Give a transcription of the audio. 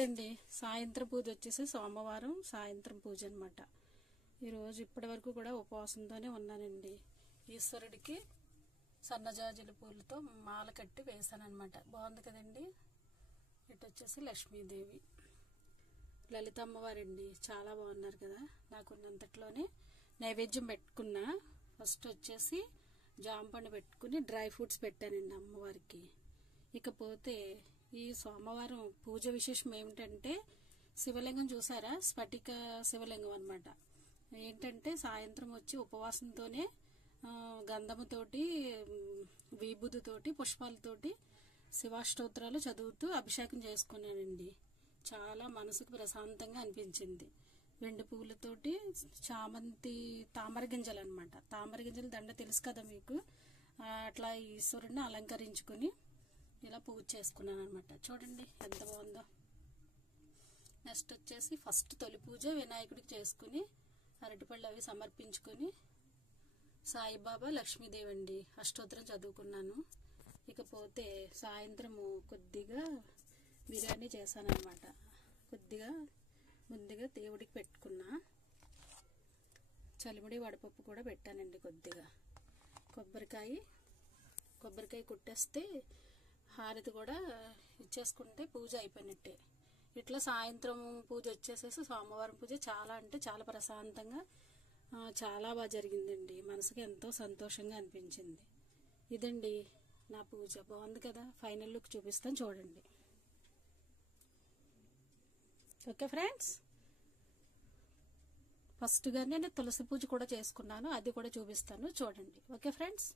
ఇదండి సాయంత్రం పూజ వచ్చేసి సోమవారం సాయంత్రం పూజ అన్నమాట. ఈరోజు ఇప్పటి వరకు కూడా ఉపవాసంతోనే ఉన్నానండి. ఈశ్వరుడికి సన్నజాజుల పూలతో మాల కట్టి వేసానన్నమాట. బాగుంది కదండి. ఇటు వచ్చేసి లక్ష్మీదేవి, లలిత అమ్మవారండి. చాలా బాగున్నారు కదా. నాకున్నంతట్లోనే నైవేద్యం పెట్టుకున్నా. ఫస్ట్ వచ్చేసి జాంపండు పెట్టుకుని డ్రై ఫ్రూట్స్ పెట్టానండి అమ్మవారికి. ఇకపోతే ఈ సోమవారం పూజ విశేషం ఏమిటంటే శివలింగం చూసారా, స్ఫటిక శివలింగం అన్నమాట. ఏంటంటే సాయంత్రం వచ్చి ఉపవాసంతోనే గంధముతోటి విభూతితోటి పుష్పాలతోటి శివాష్టోత్రాలు చదువుతూ అభిషేకం చేసుకున్నానండి. చాలా మనసుకు ప్రశాంతంగా అనిపించింది. వెండి పువ్వులతోటి చామంతి తామర గింజలు అనమాట. తామర గింజల దండ తెలుసు కదా మీకు. అట్లా ఈశ్వరుడిని అలంకరించుకుని ఇలా పూజ చేసుకున్నాను అనమాట. చూడండి ఎంత బాగుందో. నెక్స్ట్ వచ్చేసి ఫస్ట్ తొలి పూజ వినాయకుడికి చేసుకుని అరటిపళ్ళు అవి సమర్పించుకొని సాయిబాబా లక్ష్మీదేవి అండి అష్టోత్తరం చదువుకున్నాను. ఇకపోతే సాయంత్రము కొద్దిగా బిర్యానీ చేశాను అనమాట. కొద్దిగా ముందుగా దేవుడికి పెట్టుకున్నా. చలిముడి వడపప్పు కూడా పెట్టానండి. కొద్దిగా కొబ్బరికాయ కుట్టేస్తే హారతి కూడా ఇచ్చేసుకుంటే పూజ అయిపోయినట్టే. ఇట్లా సాయంత్రం పూజ వచ్చేసేసి సోమవారం పూజ చాలా అంటే చాలా ప్రశాంతంగా చాలా బాగా జరిగిందండి. మనసుకి ఎంతో సంతోషంగా అనిపించింది. ఇదండి నా పూజ. బాగుంది కదా. ఫైనల్ లుక్ చూపిస్తాను చూడండి. ఓకే ఫ్రెండ్స్, ఫస్ట్గా నేను తులసి పూజ కూడా చేసుకున్నాను. అది కూడా చూపిస్తాను చూడండి. Okay friends.